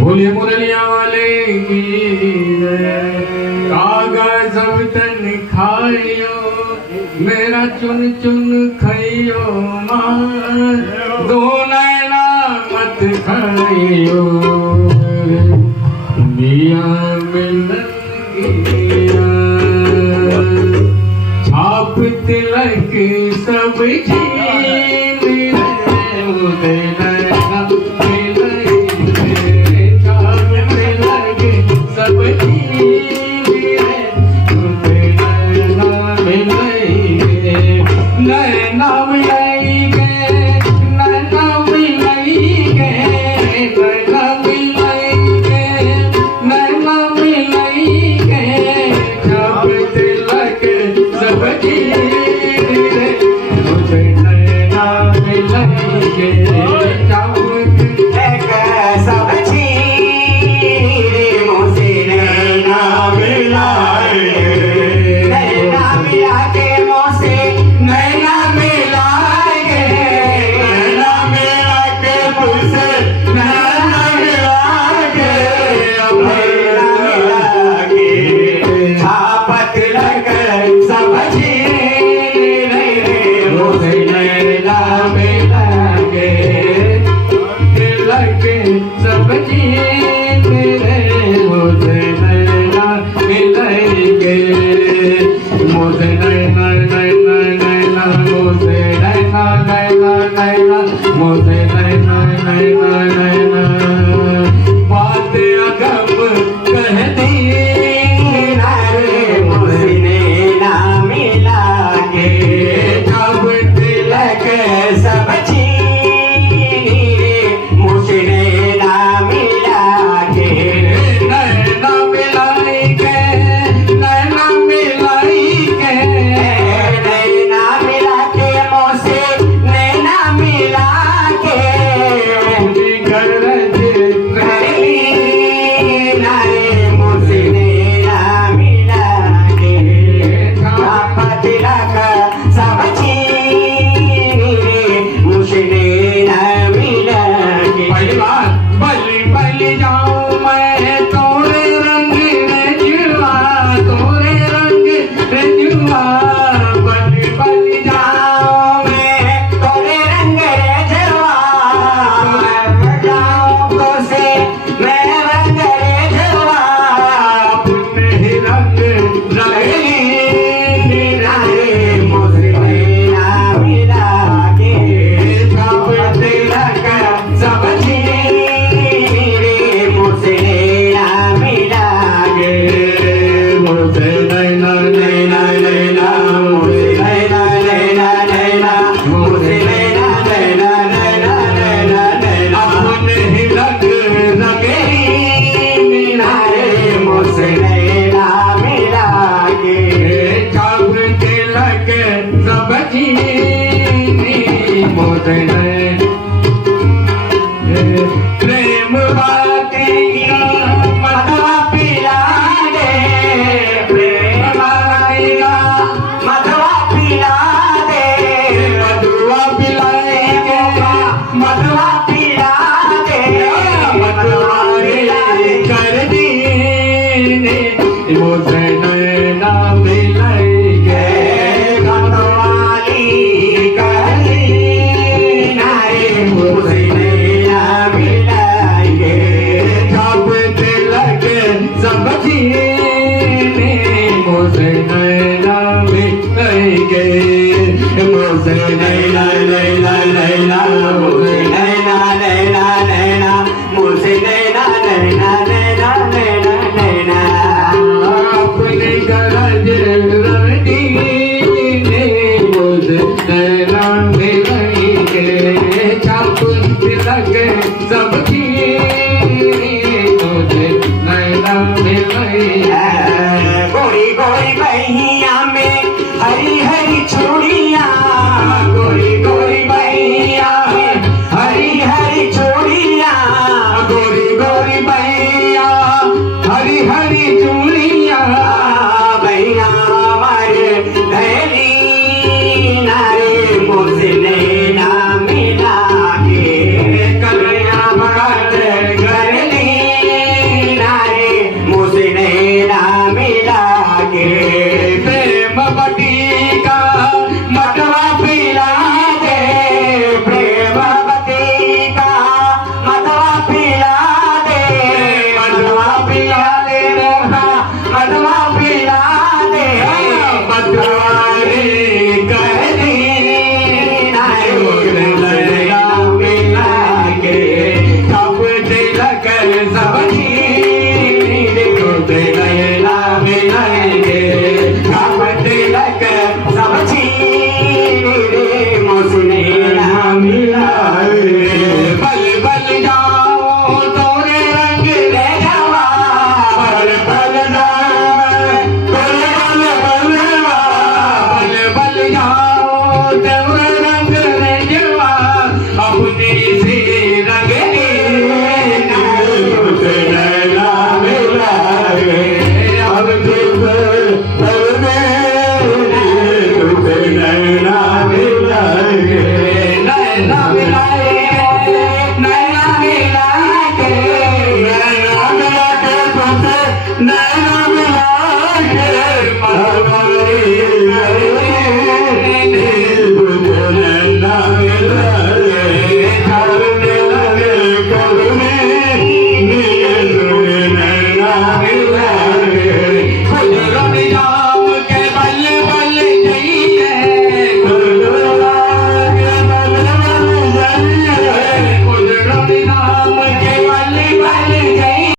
बोले मुरलिया वाले की कागज सब तन खाइयो मेरा चुन चुन खाइयो मां दो नैना मत खाइयो मियां मिलन किया छाप तिलक सब प्रेम बाटे मधवा पिला दे प्रेम बाटे मधवा पिला दे मधुआ पिलाएंगे मधुआ पिला दे मधुआ कर दी मुझे नैना मिलेंगे गंधवाली कर दी नारे मुझे नैना मिलेंगे जब तिलक सब चीने मुझे नैना मिलेंगे मुझे नैना नैना नैना मुझे नैना नैना नैना मुझे नैना नैना नैना नैना नैना अपने गरज रंगीने मुझे नैना मिलेंगे छाप तिलक सब